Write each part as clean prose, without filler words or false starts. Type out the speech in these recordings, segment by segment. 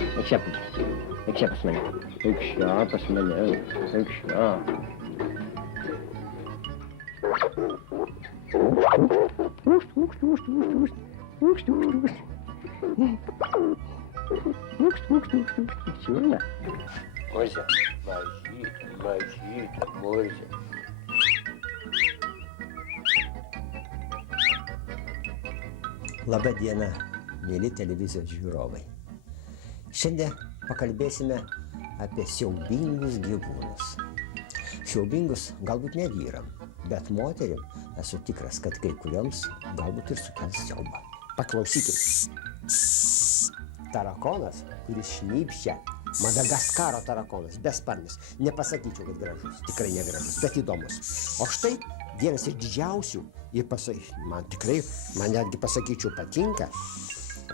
Eik čia pas mane. Eik čia pas mane. Eik čia. Čiurna. Morzė. Mažytė, morzė. Labą dieną, mėly televizijos žiūrovai. Šiandien pakalbėsime apie siaubingus gyvūnus. Siaubingus galbūt ne vyram, bet moterim esu tikras, kad kai kurioms galbūt ir sukels siaubą. Paklausykim. Tarakonas, kuris šnypščia, Madagaskaro tarakonas, besparnis. Nepasakyčiau, kad gražus, tikrai negražus, bet įdomus. O štai vienas iš didžiausių ir man netgi pasakyčiau patinka.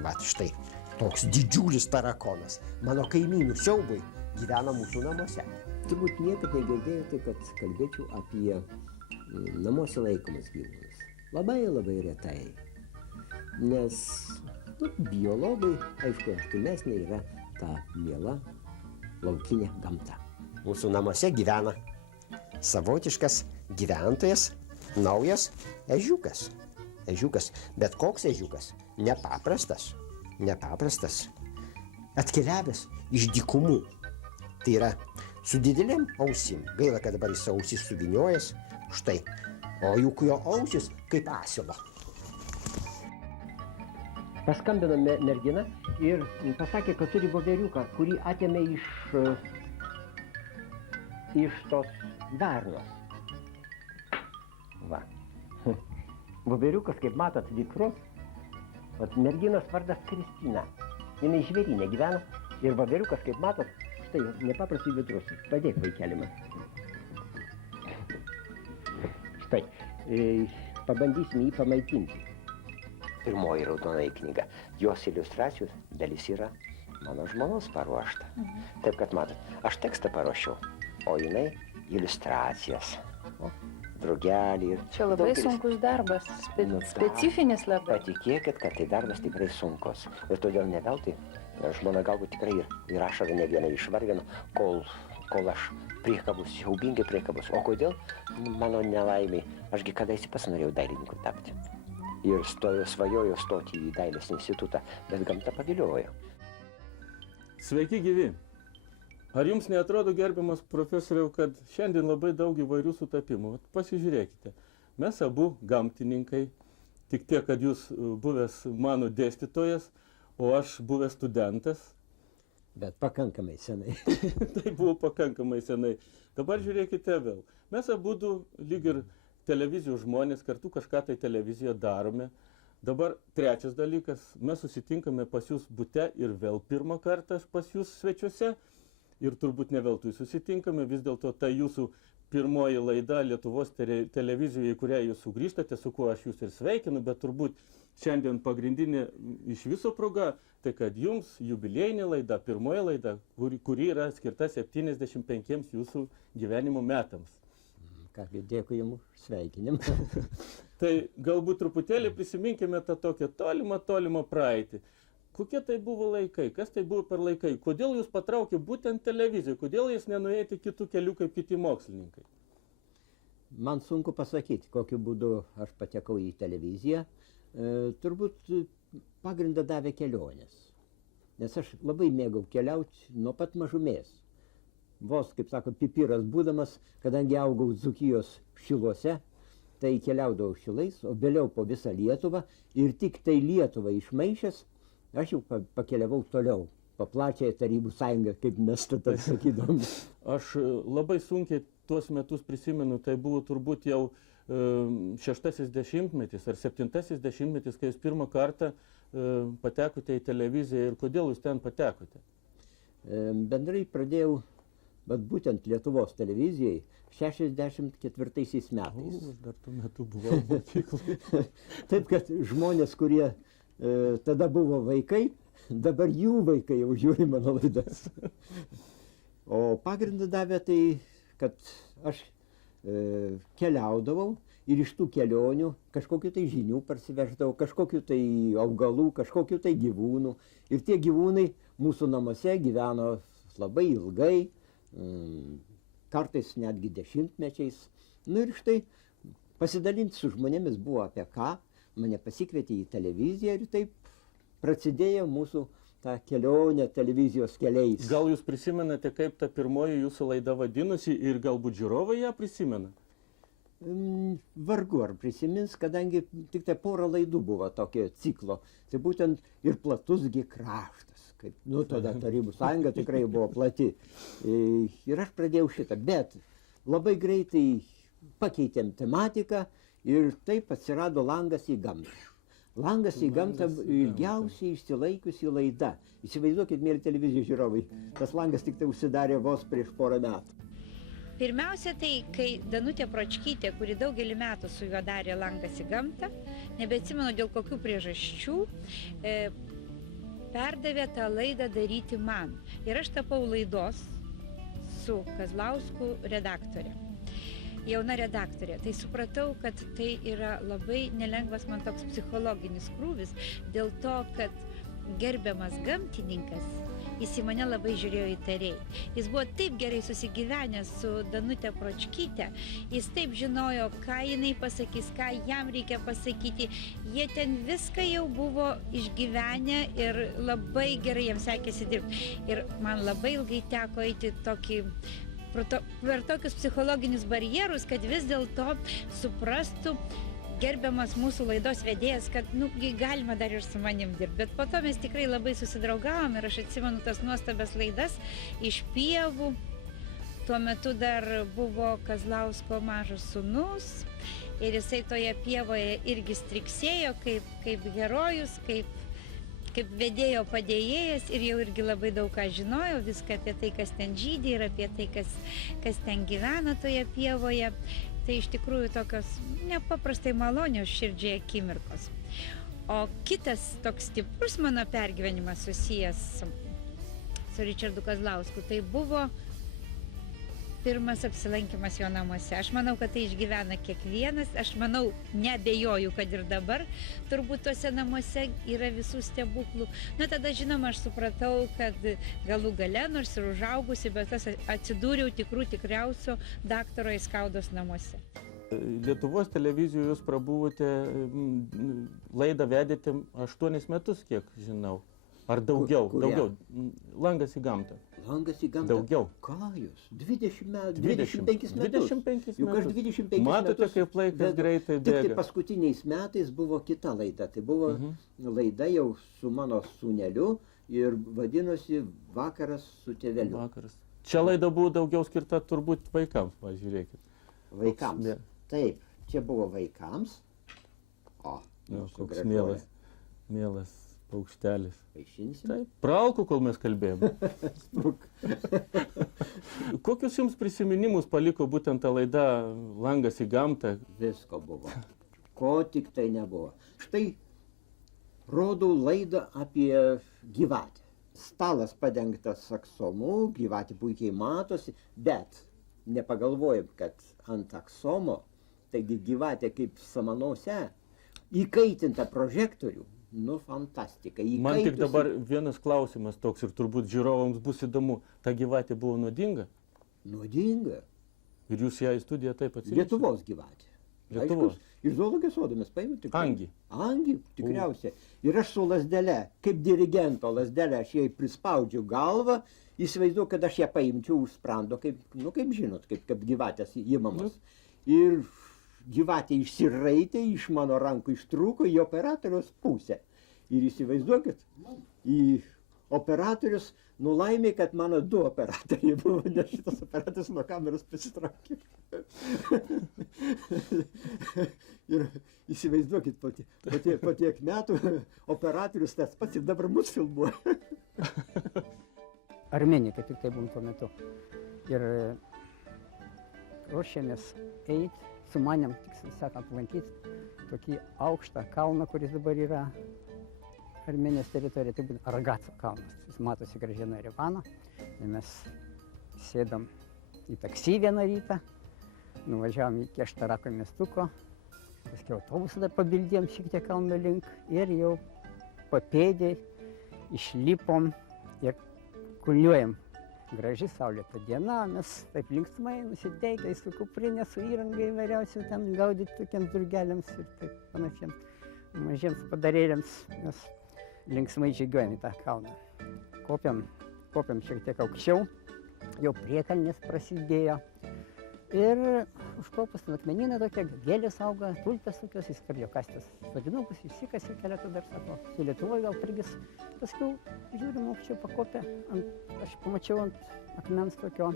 Vat štai toks didžiulis tarakonas. Mano kaimynų siaubui gyvena mūsų namuose. Turbūt niekad negirdėjote, kad kalbėčiau apie namuose laikomus gyvūnus. Labai retai. Nes biologai, aišku, artimesnė yra ta miela laukinė gamta. Mūsų namuose gyvena savotiškas gyventojas, naujas ežiukas. Ežiukas, bet koks ežiukas, nepaprastas, atkeliavęs iš dykumų. Tai yra su didelėm ausim. Gaila, kad dabar jis ausis suviniojas. Štai, o juk jo ausis kaip asilo. Paskambino mergina ir pasakė, kad turi voveriuką, kurį atėmė iš tos varnos. Va. Voveriukas, kaip matot, vikros. Merginos vardas Kristina. Jinai žvėryne gyvena ir voveriukas, kaip matot, štai nepaprastai vitrus. Padėk vaikelį man. Štai, pabandysim jį pamaitinti. Pirmoji raudonai knyga. Jos iliustracijos dalis yra mano žmonos paruošta. Taip, kad matot, aš tekstą paruošiau, o jinai iliustracijas. Drugelį ir... Čia labai sunkus darbas, specifinis labai. Patikėkit, kad tai darbas tikrai sunkus. Ir todėl ne veltui žmona galbūt tikrai ir ašarą ne vieną išvargino, kol aš priekabus, siaubingai priekabus. O kodėl? Mano nelaimiai. Ašgi kadaise pats norėjau dailininku tapti. Ir svajojo stoti į dailės institutą, bet gamta paviliojo. Sveiki gyvi. Ar jums neatrodo, gerbiamas profesoriau, kad šiandien labai daug įvairių sutapimų? Pasižiūrėkite. Mes abu gamtininkai, tik tiek, kad jūs buvęs mano dėstytojas, o aš buvęs studentas. Bet pakankamai senai. Tai buvo pakankamai senai. Dabar žiūrėkite vėl. Mes abudu lyg ir televizijos žmonės, kartu kažką tai televizijoje darome. Dabar trečias dalykas, mes susitinkame pas jūs bute ir vėl pirmą kartą pas jūs svečiuose. Ir turbūt ne veltui susitinkame, vis dėlto tai jūsų pirmoji laida Lietuvos televizijoje, į kurią jūs sugrįžtate, su kuo aš jūs ir sveikinu, bet turbūt šiandien pagrindinė iš viso proga, tai kad jums jubiliejinė laida, pirmoji laida, kuri yra skirta 75 jūsų gyvenimo metams. Kągi, dėkui jums sveikinimą. Tai galbūt truputėlį prisiminkime tą tokią tolimą praeitį. Kokie tai buvo laikai? Kas tai buvo per laikai? Kodėl jūs patraukė būtent televiziją? Kodėl jūs nenuėjote kitų kelių kaip kiti mokslininkai? Man sunku pasakyti, kokiu būdu aš patekau į televiziją. Turbūt pagrindą davė kelionės. Nes aš labai mėgau keliauti nuo pat mažumės. Vos, kaip sako, pipiras būdamas, kadangi augau Dzūkijos Šiluose, tai keliaudavau Šilais, o vėliau po visą Lietuvą ir tik tai Lietuvą išmaišęs, aš jau pakeliavau toliau, po plačiąją Tarybų sąjungą, kaip mes tada sakydavom. Aš labai sunkiai tuos metus prisimenu, tai buvo turbūt jau 6-asis dešimtmetis ar 7-asis dešimtmetis, kai jūs pirmą kartą patekote į televiziją ir kodėl jūs ten patekote? Bendrai pradėjau, bet būtent Lietuvos televizijai 64 metais. Aš dar tuo metu buvau mokyklai. Taip, kad žmonės, kurie tada buvo vaikai, dabar jų vaikai jau žiūri mano laidas. O pagrindą davė tai, kad aš keliaudavau ir iš tų kelionių kažkokių tai žinių parsiveždavau, kažkokių tai augalų, kažkokių tai gyvūnų. Ir tie gyvūnai mūsų namuose gyveno labai ilgai, kartais netgi dešimtmečiais. Nu ir štai pasidalinti su žmonėmis buvo apie ką, mane pasikvietė į televiziją ir taip prasidėjo mūsų ta kelionė televizijos keliais. Gal jūs prisimenate, kaip ta pirmoji jūsų laida vadinosi ir galbūt žiūrovai ją prisimena? Vargu ar prisimins, kadangi tik tai porą laidų buvo tokio ciklo. Tai būtent ir platusgi kraštas. Kaip, nu, tada Tarybų sąjunga tikrai buvo plati. Ir aš pradėjau šitą, bet labai greitai pakeitėm tematiką ir taip atsirado Langas į gamtą. Langas į gamtą ilgiausiai išsilaikiusi laida. Įsivaizduokit, mėly televizijos žiūrovai, tas langas tik tai užsidarė vos prieš porą metų. Pirmiausia, tai kai Danutė Pročkytė, kuri daugelį metų su juo darė Langas į gamtą, nebeatsimenu dėl kokių priežasčių, perdavė tą laidą daryti man. Ir aš tapau laidos su Kazlausku redaktorė. Jauna redaktorė. Tai supratau, kad tai yra labai nelengvas man toks psichologinis krūvis, dėl to, kad gerbiamas gamtininkas, jis į mane labai žiūrėjo įtariai. Jis buvo taip gerai susigyvenęs su Danute Pročkyte, jis taip žinojo, ką jinai pasakys, ką jam reikia pasakyti. Jie ten viską jau buvo išgyvenę ir labai gerai jiems sekėsi dirbti. Ir man labai ilgai teko eiti per tokius psichologinius barjerus, kad vis dėlto suprastų gerbiamas mūsų laidos vedėjas, kad galima dar ir su manim dirbti. Bet po to mes tikrai labai susidraugavom ir aš atsimenu tas nuostabias laidas iš pievų. Tuo metu dar buvo Kazlausko mažas sūnus ir jisai toje pievoje irgi striksėjo kaip herojus, kaip vedėjo padėjėjas ir jau irgi labai daug ką žinojo, viską apie tai, kas ten žydi ir apie tai, kas ten gyvena toje pievoje. Tai iš tikrųjų tokios nepaprastai malonios širdžiai akimirkos. O kitas toks stiprus mano pergyvenimas susijęs su Ričardu Kazlausku, tai buvo pirmas apsilankimas jo namuose. Aš manau, kad tai išgyvena kiekvienas, aš manau, neabejoju, kad ir dabar turbūt tuose namuose yra visų stebuklų. Na tada, žinoma, aš supratau, kad galų gale, nors ir užaugusi, bet aš atsidūriau tikriausio daktaro Aiskaudos namuose. Lietuvos televizijoje jūs prabuvote, laidą vedėte 8 metus, kiek žinau. Ar daugiau? Daugiau. Langas į gamtą. Langas į gamtą. Daugiau. Ką jūs? 25 metus. 25 metus. Juk aš 25 metus. Matote, kaip laikas greitai bėga. Tik tai paskutiniais metais buvo kita laida. Tai buvo laida jau su mano sūneliu ir vadinosi Vakaras su tėveliu. Vakaras. Čia laida buvo daugiau skirta turbūt vaikams, pažiūrėkit. Vaikams. Taip, čia buvo vaikams. O, koks mielas paukštelis. Vaišinsim. Taip, praalku, kol mes kalbėjome. Kokius jums prisiminimus paliko būtent ta laida Langas į gamtą? Visko buvo. Ko tik tai nebuvo. Štai rodau laidą apie gyvatę. Stalas padengtas aksomu, gyvatė puikiai matosi, bet nepagalvojom, kad ant aksomo, taigi gyvatė kaip samanose, įkaitinta prožektorių. Nu, fantastika. Man tik dabar vienas klausimas toks ir turbūt žiūrovams bus įdomu. Ta gyvatė buvo nuodinga? Nuodinga. Ir jūs ją į studiją taip atsivežėte? Lietuvos gyvatė. Lietuvos. Iš zoologijos sodo mes paėmėm. Angį. Angį, tikriausiai. Ir aš su lazdele, kaip dirigento lazdele, aš jai prispaudžiu galvą, įsivaizduoju, kad aš ją paimčiau už sprando, kaip žinot, kaip gyvatės įmamos. Ir gyvatė išsiraitė, iš mano rankų ištrūko į operatoriaus pusę. Ir įsivaizduokit, į operatorius nulaimė, kad mano 2 operatoriai buvo, nes šitas operatorius nuo kameros pasitraukė. Ir įsivaizduokit, po tiek metų operatorius tas pats ir dabar mus filmuoja. Armėnija, kaip tik tai buvom tuo metu. Ir ruošėmės eiti. Sumanėm, tik sakant, lankyti tokį aukštą kalną, kuris dabar yra Armėnijos teritorija, tai būtent Aragaco kalnas. Jis matosi gražiai nuo Erevano. Ir mes sėdam į taksi vieną rytą, nuvažiavom iki Aštarako miestuko, paskui autobusą dar pabildėm šiek tiek kalno link ir jau papėdėj išlipom ir kulniuojam. Graži saulėta diena, mes taip linksmai nusiteikę su kuprinė, su įranga įvairiausių ten gaudyti tokiems drugeliams ir taip panašiems mažiems padarėliams. Mes linksmai žygiuojam į tą kalną. Kopiam šiek tiek aukščiau, jau priekalnės prasidėjo. Ir užkopus akmenyną tokia, gėlės auga, tulpės tokios, jis pradėjo kastis sodinukus, išsikasė keletą dar, sako, su Lietuvoje gal prigis. Paskui žiūrim aukščiau pakopę, aš pamačiau ant akmens tokio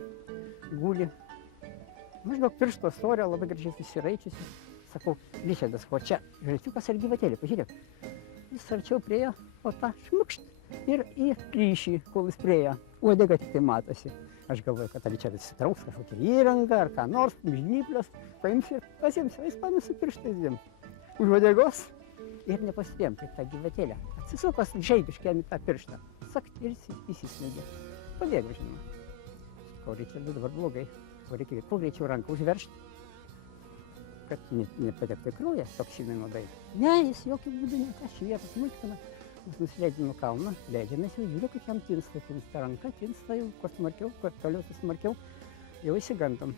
guli. Maždaug piršto storio, labai gražiai susiraičiusi. Sakau, Ričardas, o čia žalčiukas ar gyvatėlė, pažiūrėk. Jis arčiau priejo, o tą šmukšt ir į plyšį, kol jis priejo. Uodega tik tai matosi. Aš galvoju, kad Ričardas įsitrauks kažkokią įrangą ar ką nors, žnyplės, paims ir pasiims, o jis paėmė su pirštais dviem už uodegos ir nepastebėjom, kaip tą gyvatėlę atsisukos žaibiškai į tą pirštą. Sakt ir įsismėgė. Pabėgo, žinoma. Sakau, Ričardai, dabar blogai. O reikia kuo greičiau ranką užveržti, kad nepatektų į kraują toksinai nuodai. Ne, jis jokių būdų nekašyje, pasmulkina. Mes nusileidžiam nuo kalną, leidžiamės jau žiūriu, kad jam tinsta ranka, tinsta jau kuo smarkiau, kuo toliau smarkiau, jau įsigandom.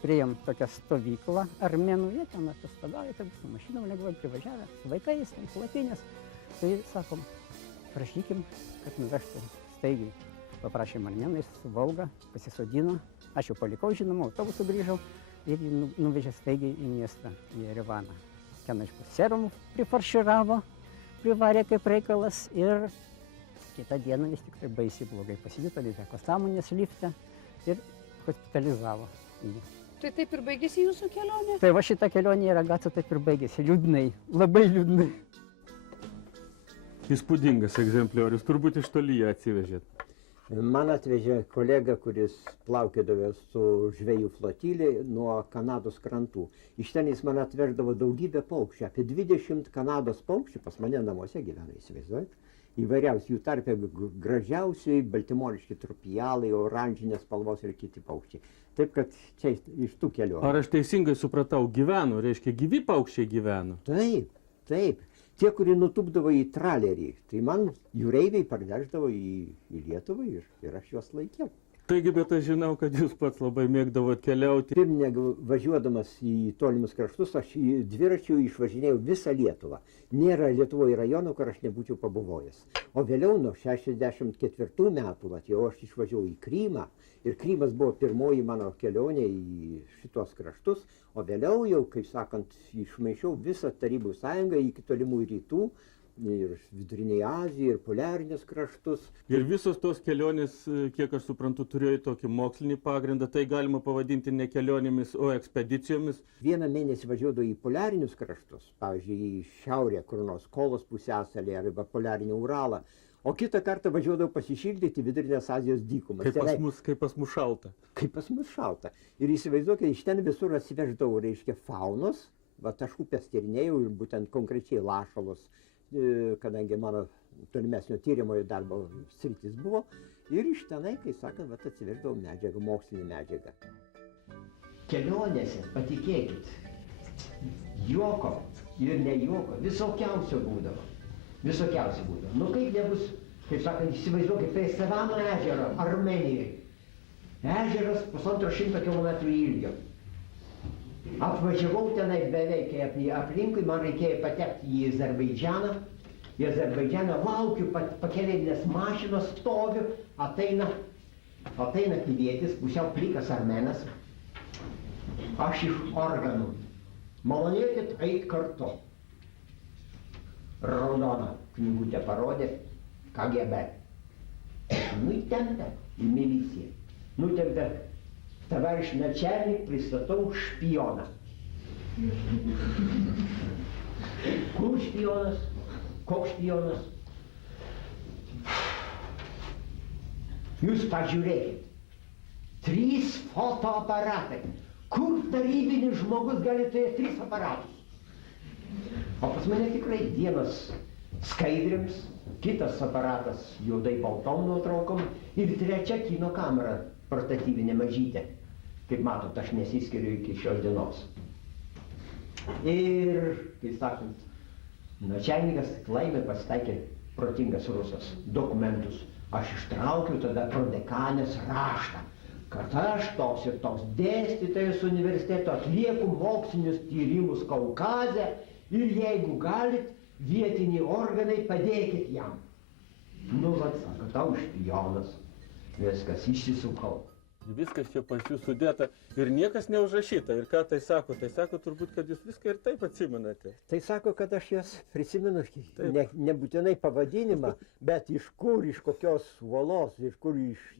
Priėjom tokią stovyklą armėnų, jie ten atostogauja, tai su mašinom lengvai privažiavę, su vaikais, palapinės. Tai sakom, prašykim, kad nuvežtų staigiai. Paprašėm armėnai su Volga, pasisodino, aš jau palikau, žinoma, autobusu grįžau ir nuvežė staigiai į miestą, į Jerevaną. Ten, aišku, serumų prifarširavo, privarė kaip reikalas ir kitą dieną vis tik tai baisiai blogai pasijuto, neteko sąmonės lifte ir hospitalizavo jį. Tai taip ir baigėsi jūsų kelionė? Tai va šita kelionė į Ragacą taip ir baigėsi, liūdnai, labai liūdnai. Įspūdingas egzempliorius, turbūt iš toli ją atsivežėt. Man atvežė kolega, kuris plaukėdavo su žvejų flotilė nuo Kanados krantų. Iš ten jis man atveždavo daugybę paukščių, apie 20 Kanados paukščių pas mane namuose gyvena, įsivaizduojat. Įvairiausių, jų tarpe gražiausiai baltimoriški trupialai, oranžinės spalvos ir kiti paukščiai. Taip, kad čia iš tų kelių. Ar aš teisingai supratau, gyveno, reiškia gyvi paukščiai gyveno? Taip, taip. Tie, kurie nutupdavo į tralerį, tai man jūreiviai parveždavo į Lietuvą ir aš juos laikiau. Taigi, bet aš žinau, kad jūs pats labai mėgdavot keliauti. Pirminė važiuodamas į tolimus kraštus, aš į dviračių išvažinėjau visą Lietuvą. Nėra Lietuvoje rajonų, kur aš nebūčiau pabuvojęs. O vėliau nuo 64 metų, jau aš išvažiavau į Krymą. Ir Krymas buvo pirmoji mano kelionė į šitos kraštus. O vėliau jau, kaip sakant, išmaišiau visą Tarybų sąjungą iki tolimų rytų, ir Vidurinėje Azijoje, ir poliarinės kraštus. Ir visos tos kelionės, kiek aš suprantu, turėjo tokį mokslinį pagrindą, tai galima pavadinti ne kelionėmis, o ekspedicijomis. Vieną mėnesį važiuodavau į poliarinius kraštus, pavyzdžiui, į šiaurę, kur nors Kolos pusiasalį arba poliarinį Uralą. O kitą kartą važiuodavau pasišildyti Vidurinės Azijos dykumas. Kaip pas mus šalta. Kaip pas mus šalta. Ir įsivaizduokite, iš ten visur atsiveždavau, reiškia, faunos, aš upės tyrinėjau ir būtent konkrečiai lašalus, kadangi mano tolimesnio tyrimo darbo sritis buvo. Ir iš tenai, kai sakant, atsiveždavau medžiagą, mokslinį medžiagą. Kelionėse, patikėkit, juoko ir ne juoko, visokiausio būdavo. Visokiausiai būdavo. Nu kaip nebus, kaip sakant, įsivaizduokit, prie Sevano ežero, Armėnijoje. Ežeras 150 kilometrų ilgio. Apvažiavau tenai beveik aplinkui, man reikėjo patekti į Azerbaidžaną. Į Azerbaidžaną laukiu, pakeleivinės mašinos stoviu, ateina pilietis, pusiau plikas armėnas. Aš iš organų. Malonėkit, eit kartu. Raudoną knygutę parodė KGB. Nutempė į miliciją. Nutempė, tavariš načelnik, pristatau špioną. Kur špionas? Koks špionas? Jūs pažiūrėkit. 3 fotoaparatai. Kur tarybinis žmogus gali turėti 3 aparatus? O pas mane tikrai vienas skaidriams, kitas aparatas juodai baltom nuotraukom ir 3 kino kamera portatyvinė mažytė. Kaip matot, aš nesiskiriu iki šios dienos. Ir, kaip sakant, načelnikas laimė pasitaikė protingas rusas, dokumentus. Aš ištraukiau tada prodekanės raštą, kad aš toks ir toks dėstytojas universiteto atlieku mokslinius tyrimus Kaukaze ir jeigu galit, vietiniai organai padėkit jam. Nu, vat, sako, tau špionas. Viskas, išsisukau. Viskas čia pas jūs sudėta ir niekas neužrašyta. Ir ką tai sako? Tai sako turbūt, kad jūs viską ir taip atsimenate. Tai sako, kad aš jas prisimenu, nebūtinai pavadinimą, bet iš kur, iš kokios uolos, iš kur,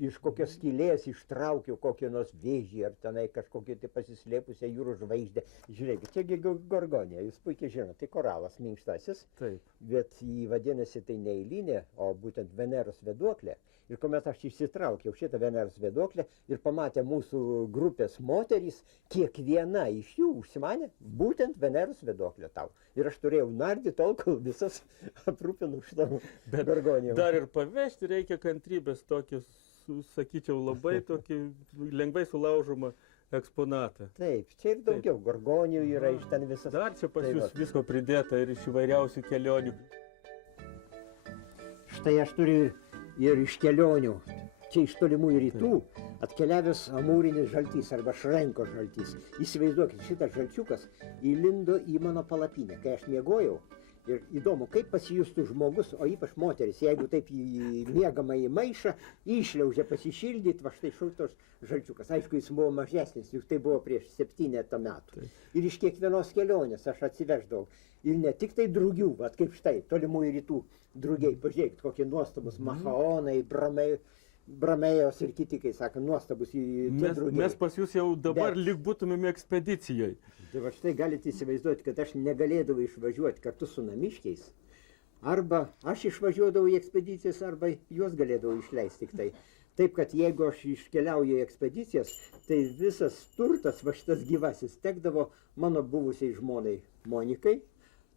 iš kokios skylės ištraukiau kokį nors vėžį ar tenai kažkokią tai pasislėpusią jūros žvaigždę. Žiūrėkit, čiagi gorgonija, jūs puikiai žinote, tai koralas minkštasis, Taip. bet jį vadinasi tai ne eilinė, o būtent Veneros vėduoklė. Ir kuomet aš išsitraukiau šitą Veneros vėduoklę ir pamatė mūsų grupės moterys, kiekviena iš jų užsimanė būtent Veneros vėduoklę tau. Ir aš turėjau nardį tol, kol visas aprūpinau šitą gorgoniją. Dar ir pavežti reikia kantrybės tokį, sakyčiau, labai tokį lengvai sulaužomą eksponatą. Taip, čia ir daugiau gorgonijų yra iš ten visas. Dar čia pas Tai jūs va. visko pridėta ir iš įvairiausių kelionių. Štai aš turiu ir iš kelionių, čia iš tolimųjų rytų, atkeliavęs amūrinis žaltys arba šrenko žaltys. Įsivaizduokit, šitas žalčiukas įlindo į mano palapinę, kai aš miegojau. Ir įdomu, kaip pasijustų žmogus, o ypač moteris, jeigu taip į miegamąjį maišą išliaužė pasišildyti, va štai šautos žalčiukas. Aišku, jis buvo mažesnis, juk tai buvo prieš 7 metų. Ir iš kiekvienos kelionės aš atsiveždavau. Ir ne tik tai drugių, va kaip štai, tolimųjų rytų drugiai, pažiūrėkit, kokie nuostabus machaonai, bramėjos ir kiti, kai sako, nuostabus į drugiai. Mes pas jūs jau dabar lyg būtumėme ekspedicijoje. Tai va štai galite įsivaizduoti, kad aš negalėdavau išvažiuoti kartu su namiškiais. Arba aš išvažiuodavau į ekspedicijas, arba juos galėdavau išleisti tik tai. Taip, kad jeigu aš iškeliauju į ekspedicijas, tai visas turtas, va šitas gyvasis, tekdavo mano buvusiai žmonai Monikai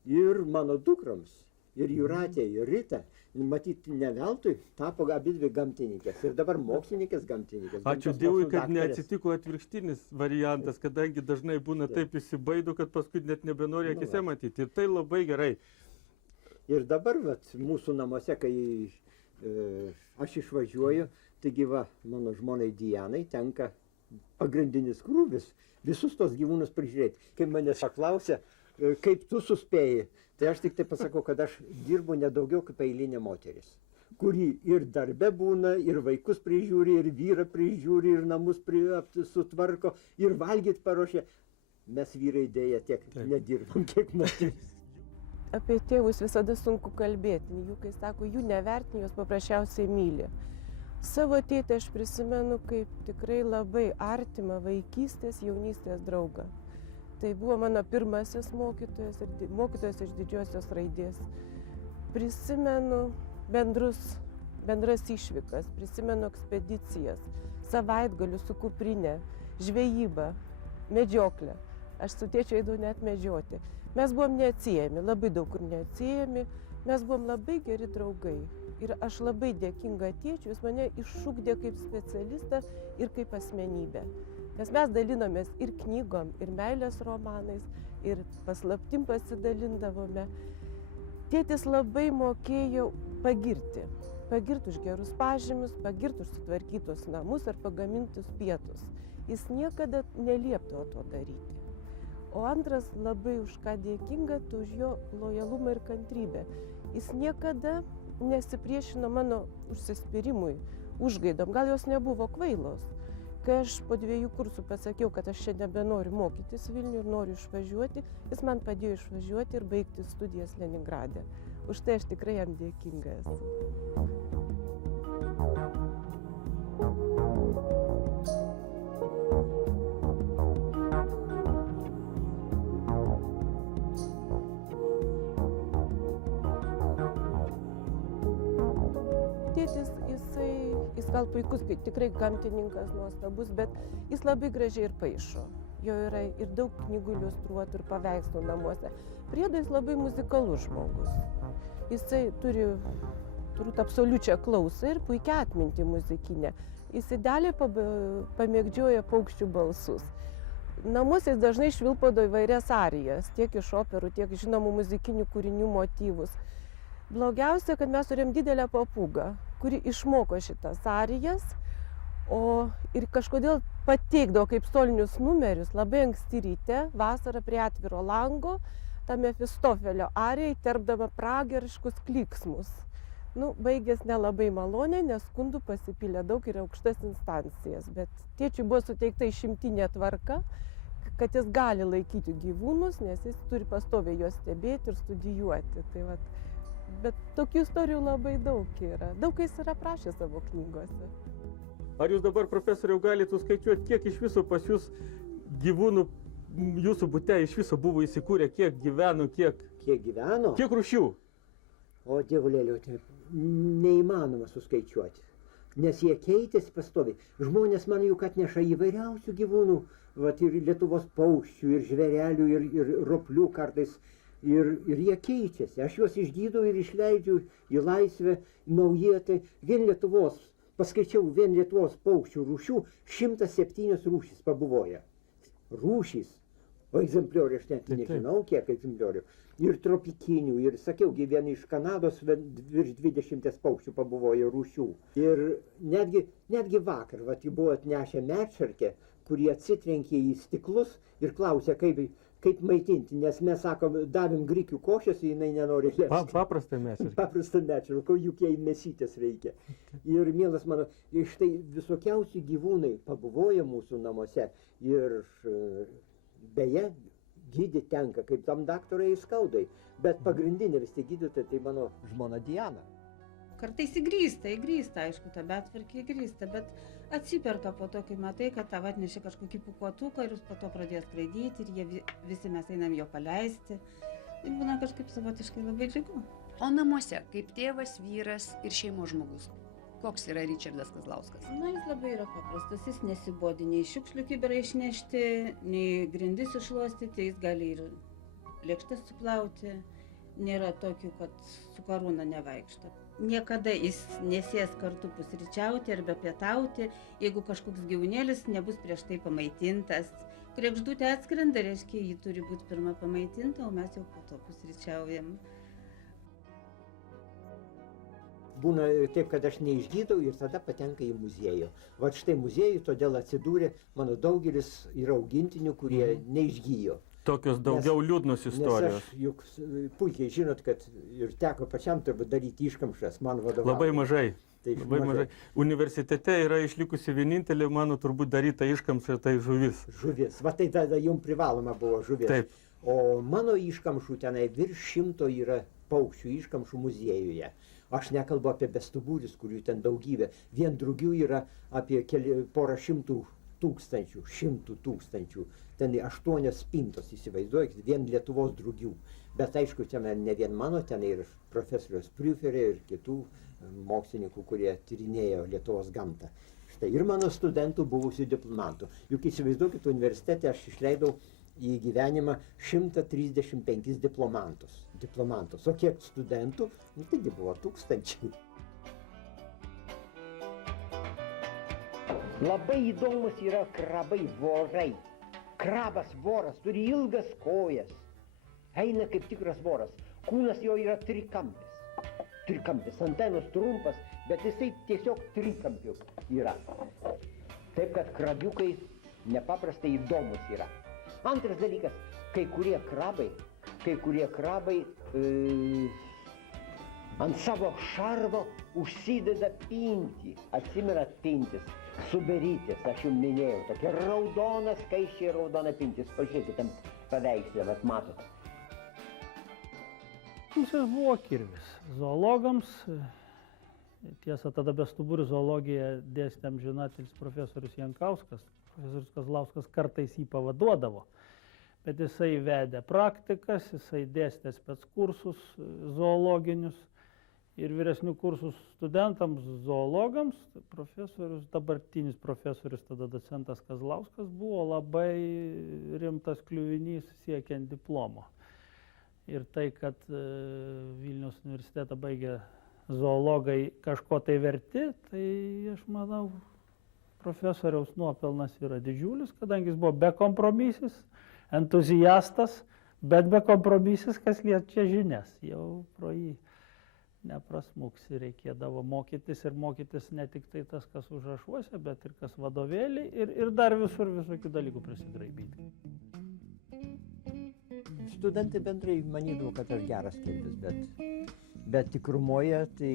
ir mano dukroms. Ir Jūratė, ir Rita. Matyti, ne veltui tapo abidvi gamtininkės. Ir dabar mokslininkės gamtininkės. Ačiū Dievui, kad neatsitiko atvirkštinis variantas, kadangi dažnai būna taip įsibaido, kad paskui net nebenori akise matyti. Ir tai labai gerai. Ir dabar vat, mūsų namuose, kai aš išvažiuoju, taigi va, mano žmonai Dianai tenka pagrindinis krūvis visus tos gyvūnus prižiūrėti. Kai manęs paklausė, kaip tu suspėjai, tai aš tik tai pasakau, kad aš dirbu nedaugiau kaip eilinė moteris, kuri ir darbe būna, ir vaikus prižiūri, ir vyrą prižiūri, ir namus sutvarko, ir valgyt paruošia. Mes vyrai dėja tiek nedirbam, kiek moteris. Apie tėvus visada sunku kalbėti, jų, kai sako, jų nevertini, juos paprasčiausiai myli. Savo tėtę aš prisimenu kaip tikrai labai artimą vaikystės, jaunystės draugą. Tai buvo mano pirmasis mokytojas iš didžiosios raidės. Prisimenu bendras išvykas, prisimenu ekspedicijas, savaitgalius su kuprinė, žvejybą, medžioklę. Aš su tėčiu eidavau net medžioti. Mes buvom neatsiejami, labai daug kur neatsiejami, mes buvom labai geri draugai. Ir aš labai dėkinga tėčiui, jis mane išugdė kaip specialistą ir kaip asmenybę. Nes mes dalinomės ir knygom, ir meilės romanais, ir paslaptim pasidalindavome. Tėtis labai mokėjo pagirti. Pagirti už gerus pažymius, pagirti už sutvarkytus namus ar pagamintus pietus. Jis niekada neliepdavo to daryti. O antras labai už ką dėkinga, tai už jo lojalumą ir kantrybę. Jis niekada nesipriešino mano užsispyrimui, užgaidom. Gal jos nebuvo kvailos. Kai aš po 2 kursų pasakiau, kad aš čia nebenoriu mokytis Vilniuje ir noriu išvažiuoti, jis man padėjo išvažiuoti ir baigti studijas Leningrade. Už tai aš tikrai jam dėkinga esu. Tėtis, jis gal puikus, tikrai gamtininkas nuostabus, bet jis labai gražiai ir paišo. Jo yra ir daug knygų iliustruotų ir paveikslų namuose. Priedo jis labai muzikalus žmogus. Jisai turi turbūt absoliučią klausą ir puikią atmintį muzikinę. Jis idealiai pamėgdžioja paukščių balsus. Namuose jis dažnai švilpado įvairias arijas, tiek iš operų, tiek žinomų muzikinių kūrinių motyvus. Blogiausia, kad mes turėjom didelę papūgą, kuri išmoko šitas arijas, ir kažkodėl pateikdavo kaip solinius numerius labai anksti ryte, vasarą prie atviro lango, tą Mefistofelio ariją įterpdama pragariškus klyksmus. Baigės nelabai maloniai, nes skundų pasipylė daug ir aukštas instancijas, bet tėčiui buvo suteikta išimtinė tvarka, kad jis gali laikyti gyvūnus, nes jis turi pastoviai juos stebėti ir studijuoti. Bet tokių istorijų labai daug yra. Daug jis yra prašęs savo knygose. Ar jūs dabar, profesoriau, galite suskaičiuoti, kiek iš viso pas jūs gyvūnų jūsų bute iš viso buvo įsikūrę, kiek gyveno, Kiek gyveno? kiek rūšių? O dievulėliau, tai neįmanoma suskaičiuoti, nes jie keitėsi pastoviai. Žmonės man juk atneša įvairiausių gyvūnų, ir Lietuvos paukščių, ir žvėrelių, ir roplių kartais, ir jie keičiasi. Aš juos išgydau ir išleidžiu į laisvę naują, tai vien Lietuvos, paskaičiau, vien Lietuvos paukščių rūšių 107 rūšys pabuvoja. Rūšys, o egzempliorių aš net nežinau, kiek egzempliorių. Ir tropikinių, ir sakiau, vien iš Kanados virš 20 paukščių pabuvojo rūšių. Ir netgi vakar, buvo atnešę medšarkę, kurie atsitrenkė į stiklus ir klausė, kaip maitinti, nes mes, sakom, davėm grikių košės, jinai nenori lėsti. Paprastą medšarkę. Paprastą medšarkę, juk jai mėsytės reikia. Ir, mielas mano, štai visokiausi gyvūnai pabuvoja mūsų namuose ir beje, gydyti tenka, kaip tam daktarai skaudai, bet pagrindinė vis tiek gydytoja, tai mano žmona Diana. Kartais įgrįsta, aišku, ta betvarkė įgrįsta, bet atsiperka po to, kai matai, kad tau atnešė kažkokį pūkuotuką ir jūs po to pradėjo skraidyti ir visi mes einam jo paleisti. Tai būna kažkaip savotiškai labai džiugu. O namuose, kaip tėvas, vyras ir šeimos žmogus, koks yra Ričardas Kazlauskas? Jis labai yra paprastas, jis nesibodi nei šiukšlių kibirą išnešti, nei grindis iššluostyti, jis gali ir lėkštes suplauti, nėra tokių, kad su karūna nevaikšto. Niekada jis nesės kartu pusryčiauti arba pietauti, jeigu kažkoks gyvūnėlis nebus prieš tai pamaitintas. Kregždutė atskrenda, reiškia, ji turi būti pirma pamaitinta, o mes jau po to pusryčiaujam. Būna taip, kad aš neišgydau ir tada patenka į muziejų. Štai muziejų todėl atsidūrė mano daugelis yra augintinių, kurie neišgyjo. Tokios daugiau liūdnos istorijos. Nes aš juk puikiai žinot, kad ir teko pačiam turbūt daryti iškamšas, man vadovauti. Labai mažai. Taip, labai mažai. Universitete yra išlikusi vienintelė mano turbūt daryta iškamša, tai žuvis. Žuvis. Tai tada jums privaloma buvo žuvis. Taip. O mano iškamšų tenai virš 100 yra paukščių iškamšų muziejuje. Aš nekalbu apie bestuburius, kurių ten daugybė. Vien drugių yra apie porą šimtų tūkstančių. Ten 8 spintos, įsivaizduokit, vien Lietuvos drugių. Bet aišku, ten ne vien mano, ten ir profesorius Priuferė ir kitų mokslininkų, kurie tyrinėjo Lietuvos gamtą. Štai ir mano studentų buvusių diplomatų. Juk įsivaizduokit, universitete aš išleidau į gyvenimą 135 diplomantus. O kiek studentų? Taigi buvo tūkstančiai. Labai įdomus yra krabai, vorai. Krabas, voras, turi ilgas kojas. Eina kaip tikras voras. Kūnas jo yra trikampis. Antenos trumpas, bet jisai tiesiog trikampiu yra. Taip, kad krabiukai nepaprastai įdomus yra. Antras dalykas, kai kurie krabai ant savo šarvo užsideda pintį. Atsimenat pintis, suberytis, aš jums minėjau, tokia raudona, skaisčiai raudona pintis. Pažiūrėkit, tam paveikslė, vat matot. Jis buvo kirvis. Zoologams, tiesa, tada bestuburių zoologiją dėstė amžinatilsį profesorius Jankauskas. Profesorius Kazlauskas kartais jį pavaduodavo. Bet jisai vedė praktikas, jisai dėstė speckursus zoologinius ir vyresnių kursų studentams, zoologams. Profesorius, dabartinis profesorius, tada docentas Kazlauskas, buvo labai rimtas kliuvinys siekiant diplomo. Ir tai, kad Vilniaus universitetą baigė zoologai kažko tai verti, tai aš manau, profesoriaus nuopelnas yra didžiulis, kadangi jis buvo bekompromisis, entuziastas, bet bekompromisis, kas liečia žinias. Jau pro jį neprasmuksi, reikėdavo mokytis ir mokytis ne tik tai tas, kas užrašuose, bet ir kas vadovėlį ir dar visur visokių dalykų prisigraibyti. Studentai bendrai manydavo, kad aš geras kelbis, bet tikrumoje tai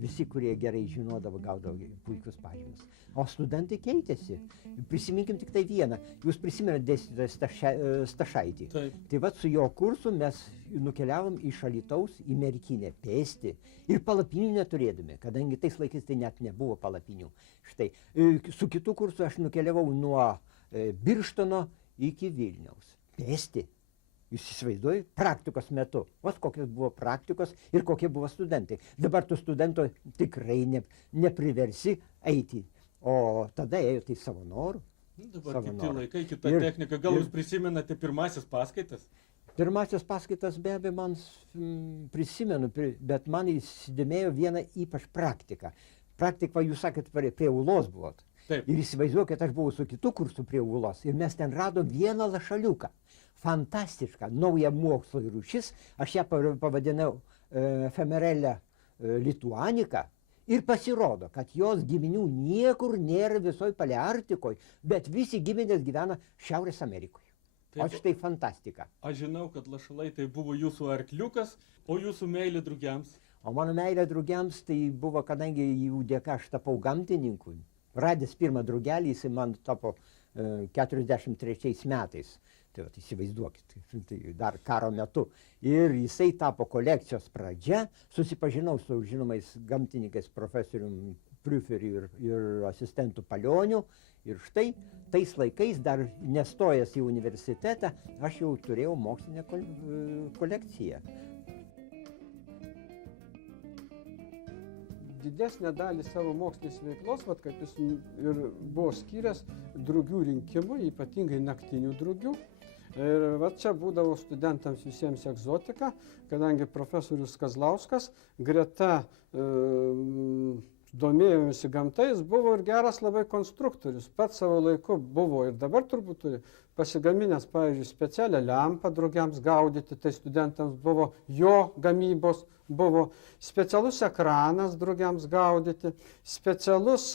visi, kurie gerai žinodavo, gaudavo puikius pažymius. O studentai keitėsi. Prisiminkim tik tai vieną. Jūs prisimenate dėstytoją Stašaitį. Tai vat su jo kursu mes nukeliavom iš Alytaus į Merkinę pėsti ir palapinių neturėdami, kadangi tais laikais tai net nebuvo palapinių. Štai, su kitu kursu aš nukeliavau nuo Birštono iki Vilniaus. Pėsti. Jūs įsivaizduoju, praktikos metu. Vos kokios buvo praktikos ir kokie buvo studentai. Dabar tų studentų tikrai nepriversi eiti. O tada ėjo tai savo norų. Dabar kiti laikai, kita technika. Gal jūs prisimenate pirmasis paskaitas? Pirmasis paskaitas be abejo man prisimenu, bet man įsidėmėjo vieną ypač praktiką. Praktika, jūs sakėt, prie Ulos buvot. Taip. Ir įsivaizduoju, kad aš buvau su kitu kursu prie Ulos ir mes ten radom vieną lašaliuką. Fantastiška, nauja mokslo rūšis, aš ją pavadinau efemerelę lituanika ir pasirodo, kad jos giminių niekur nėra visoje Palearktikoje, bet visi giminės gyvena Šiaurės Amerikoje. O štai fantastika. Aš žinau, kad lašalai tai buvo jūsų arkliukas, o jūsų meilė drugiams? O mano meilė drugiams tai buvo, kadangi jų dėka aš tapau gamtininku. Radęs pirmą drugelį, jisai man tapo 43 metais. Tai vat, įsivaizduokit, tai dar karo metu. Ir jisai tapo kolekcijos pradžia, susipažinau su žinomais gamtininkais profesorium Priuferiu ir asistentu Palioniu. Ir štai tais laikais, dar nestojęs į universitetą, aš jau turėjau mokslinę kolekciją. Didesnę dalį savo mokslinės veiklos, vat, kaip jis ir buvo skyręs drugių rinkimui, ypatingai naktinių drugių. Ir va čia būdavo studentams visiems egzotika, kadangi profesorius Kazlauskas greta domėjosi gamtais, buvo ir geras labai konstruktorius. Pats savo laiku buvo ir dabar turbūt turi pasigaminęs, pavyzdžiui, specialią lempą drugiams gaudyti, tai studentams buvo jo gamybos, buvo specialus ekranas drugiams gaudyti, specialus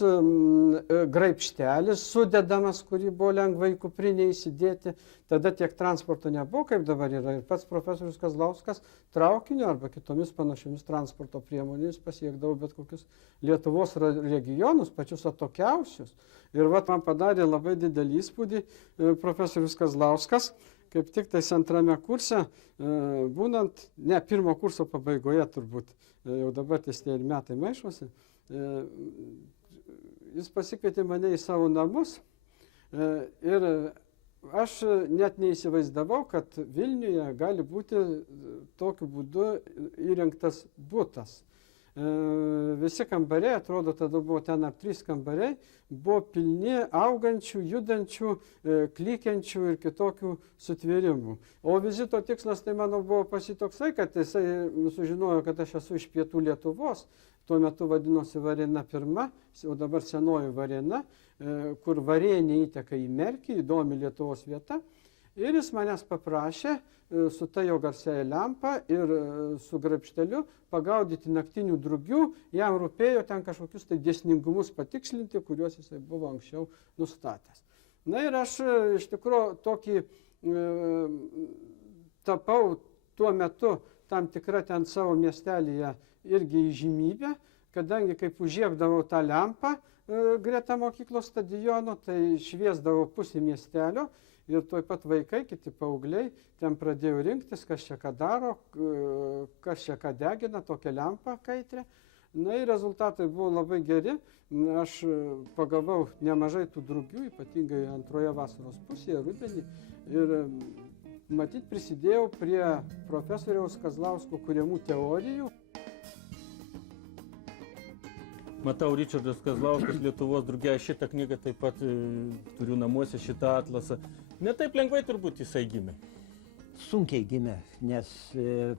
graibštelis sudedamas, kurį buvo lengvai kuprinėje įsidėti. Tada tiek transporto nebuvo, kaip dabar yra. Ir pats profesorius Kazlauskas traukiniu arba kitomis panašiomis transporto priemonėmis pasiekdavo bet kokius Lietuvos regionus, pačius atokiausius. Ir vat man padarė labai didelį įspūdį profesorius Kazlauskas, kaip tik tais antrame kurse, būnant, ne pirmo kurso pabaigoje turbūt, jau dabar ties tie ir metai maišosi, jis pasikvietė mane į savo namus ir aš net neįsivaizdavau, kad Vilniuje gali būti tokiu būdu įrengtas butas. Visi kambariai, atrodo, tada buvo ten ar 3 kambariai, buvo pilni augančių, judančių, klykiančių ir kitokių sutvėrimų. O vizito tikslas tai mano buvo pasitoksai, kad jisai sužinojo, kad aš esu iš pietų Lietuvos, tuo metu vadinosi Varėna I, o dabar senoji Varėna, kur Varėnė įteka į Merkį, įdomi Lietuvos vieta. Ir jis manęs paprašė su ta jo garsiaja lempa ir su graibšteliu pagaudyti naktinių drugių. Jam rūpėjo ten kažkokius tai dėsningumus patikslinti, kuriuos jisai buvo anksčiau nustatęs. Na ir aš iš tikrųjų tokį tapau tuo metu tam tikrą ten savo miestelyje irgi įžymybę, kadangi kaip užžiebdavau tą lempą greta mokyklos stadiono, tai šviesdavo pusė miestelio. Ir tuoj pat vaikai, kiti paaugliai, ten pradėjo rinktis, kas čia ką daro, kas čia ką degina, tokią lempą kaitrę. Na ir rezultatai buvo labai geri. Aš pagavau nemažai tų drugių, ypatingai antroje vasaros pusėje, rudenį. Ir matyt prisidėjau prie profesoriaus Kazlausko kuriamų teorijų. Matau, Ričardas Kazlauskas, Lietuvos drugiai, šitą knygą taip pat turiu namuose, šitą atlasą. Ne taip lengvai turbūt jisai gimė. Sunkiai gimė, nes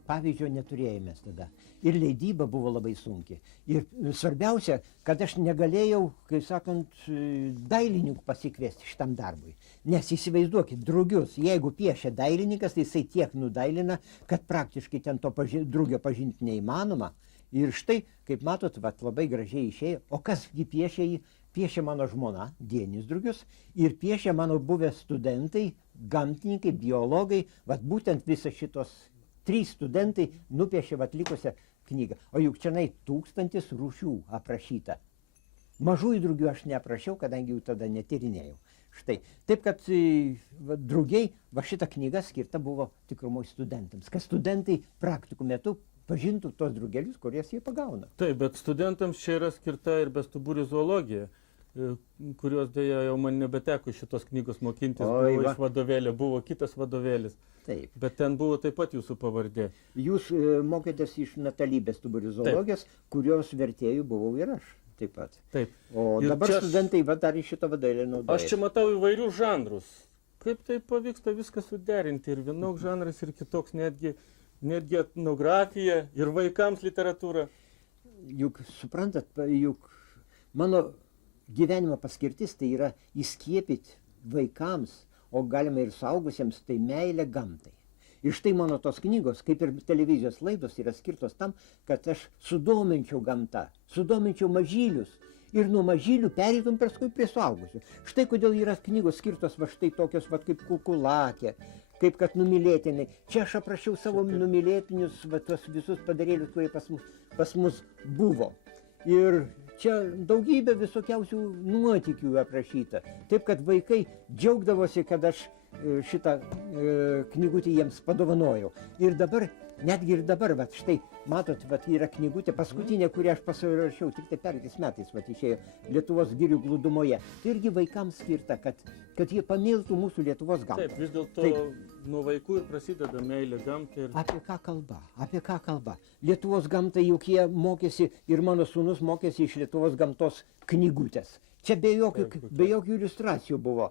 pavyzdžio neturėjome tada. ir leidyba buvo labai sunki. Ir svarbiausia, kad aš negalėjau, kaip sakant, dailininkų pasikviesti šitam darbui. Nes įsivaizduokit, drugius, jeigu piešia dailininkas, tai jisai tiek nudailina, kad praktiškai ten to drugio pažinti neįmanoma. Ir štai, kaip matot, vat, labai gražiai išėjo. O kas jį piešė jį? Piešė mano žmona, Dienis Drugius, ir piešė mano buvę studentai, gamtininkai, biologai, vat būtent visą šitos 3 studentai nupiešė vat likusią knygą. O juk čianai 1000 rūšių aprašyta. Mažųjų drugių aš neaprašiau, kadangi jų tada netyrinėjau. Štai. Taip, kad va, drugiai, va šita knyga skirta buvo tikrumoj studentams, kad studentai praktikų metu pažintų tos drugelius, kuriuos jie pagauna. Taip, bet studentams čia yra skirta ir bestuburių zoologija, kurios dėja jau man nebeteko šitos knygos mokintis, buvo iš vadovėlio, buvo kitas vadovėlis. Taip. Bet ten buvo taip pat jūsų pavardė. Jūs mokėtės iš Natalie bestuburių zoologijos, kurios vertėjų buvau ir aš taip pat. Taip. O ir dabar studentai va, dar iš šito vadovėlio naudoja. Aš čia matau įvairių žanrus. Kaip tai pavyksta viską suderinti? Ir vienoks žanras, ir kitoks, netgi etnografija, ir vaikams literatūra. Juk, suprantat, juk mano gyvenimo paskirtis tai yra įskiepyti vaikams, o galima ir suaugusiems, tai meilę gamtai. Ir štai mano tos knygos, kaip ir televizijos laidos, yra skirtos tam, kad aš sudominčiau gamtą, sudominčiau mažylius ir nuo mažylių pereitum paskui prie suaugusių. Štai kodėl yra knygos skirtos va štai tokios va kaip Kukulakė, kaip kad numylėtiniai. Čia aš aprašiau savo numylėtinius, va tos visus padarėlius, kurie pas mus buvo. Ir čia daugybė visokiausių nuotykių aprašyta. Taip, kad vaikai džiaugdavosi, kad aš šitą knygutį jiems padovanojau. Ir dabar, netgi ir dabar, vat, štai, matot, vat, yra knygutė, paskutinė, kurią aš pasirašiau, tik tai pereitais metais, vat, išėjo Lietuvos girių glūdumoje. Tai irgi vaikams skirta, kad jie pamiltų mūsų Lietuvos gamtą. Taip, vis dėlto nuo vaikų ir prasideda meilė gamtai. Ir... Apie ką kalba? Apie ką kalba? Lietuvos gamtai juk jie mokėsi, ir mano sūnus mokėsi iš Lietuvos gamtos knygutės. Čia be jokių iliustracijų buvo.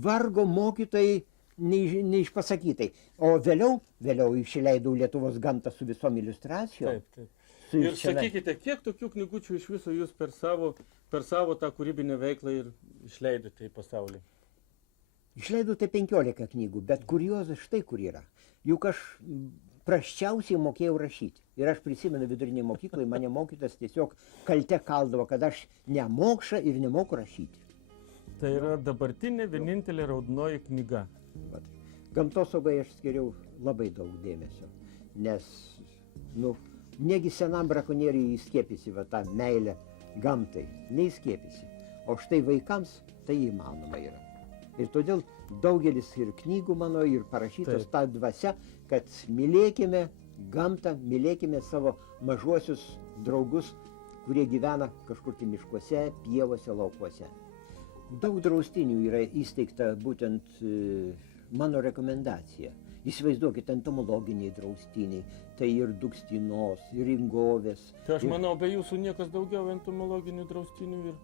Vargo mokytojai neišpasakytai. O vėliau išleidau Lietuvos gamtą su visom iliustracijom. Taip. Ir sakykite, kiek tokių knygučių iš viso jūs per savo tą kūrybinę veiklą ir išleidote į pasaulį? Išleidau tai 15 knygų, bet kuriozas štai kur yra. Juk aš prasčiausiai mokėjau rašyti. Ir aš prisimenu vidurinėje mokykloje, mane mokytas tiesiog kalte kaldavo, kad aš nemokša ir nemoku rašyti. Tai yra dabartinė vienintelė raudonoji knyga. Gamtosaugai aš skiriau labai daug dėmesio, nes, negi senam brakonieriui įskiepysi va tą meilę gamtai, neįskiepysi. O štai vaikams tai įmanoma yra. Ir todėl daugelis ir knygų mano, ir parašytos ta dvasia, kad mylėkime gamtą, mylėkime savo mažuosius draugus, kurie gyvena kažkur tai miškuose, pievose, laukuose. Daug draustinių yra įsteigta būtent mano rekomendacija. Įsivaizduokit, entomologiniai draustiniai, tai ir Dukstinos, ir Ingovės. Tai aš manau, be jūsų niekas daugiau entomologinių draustinių ir...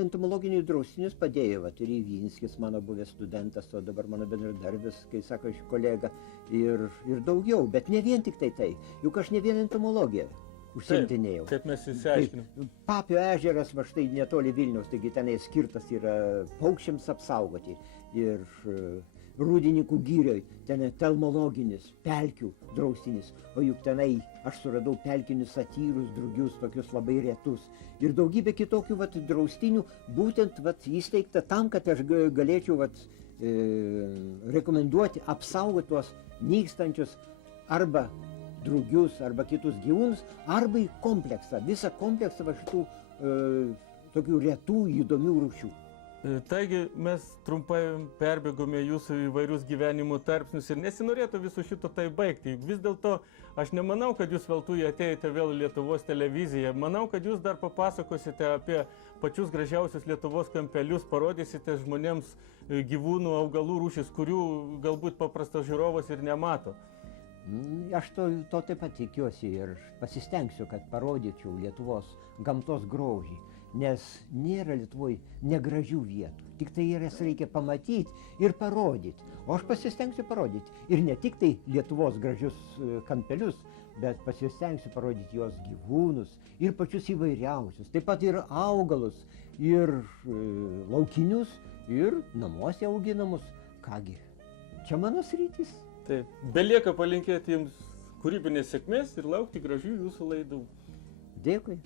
Entomologinius draustinius padėjo, vat, ir Ivinskis, mano buvęs studentas, o dabar mano bendradarbis, kai sako, kolega, ir daugiau, bet ne vien tik tai. Juk aš ne vien entomologiją užsiimtinėjau. Taip mes įsiaiškinom. Papio ežeras, va štai netoli Vilniaus, taigi tenai skirtas yra paukščiams apsaugoti. Ir Rūdininkų girioj, ten telmologinis, pelkių draustinis. O juk tenai aš suradau pelkinius satyrus, drugius, tokius labai retus. Ir daugybė kitokių draustinių, būtent įsteigta tam, kad aš galėčiau rekomenduoti, apsaugoti tuos nykstančius arba drugius, arba kitus gyvūnus, arba į kompleksą, visą kompleksą šitų tokių retų, įdomių rūšių. Taigi mes trumpai perbėgome jūsų įvairius gyvenimo tarpsnius ir nesinorėtų viso šito tai baigti. Vis dėlto aš nemanau, kad jūs veltui atėjote vėl į Lietuvos televiziją. Manau, kad jūs dar papasakosite apie pačius gražiausius Lietuvos kampelius, parodysite žmonėms gyvūnų, augalų rūšis, kurių galbūt paprastas žiūrovas ir nemato. Aš to taip pat tikiuosi ir pasistengsiu, kad parodyčiau Lietuvos gamtos grožį. Nes nėra Lietuvoje negražių vietų, tik tai jas reikia pamatyti ir parodyti. O aš pasistengsiu parodyti. Ir ne tik tai Lietuvos gražius kampelius, bet pasistengsiu parodyti jos gyvūnus ir pačius įvairiausius, taip pat ir augalus, ir laukinius, ir namuose auginamus. Kągi, čia mano sritys. Taip, belieka palinkėti jums kūrybinės sėkmės ir laukti gražių jūsų laidų. Dėkui.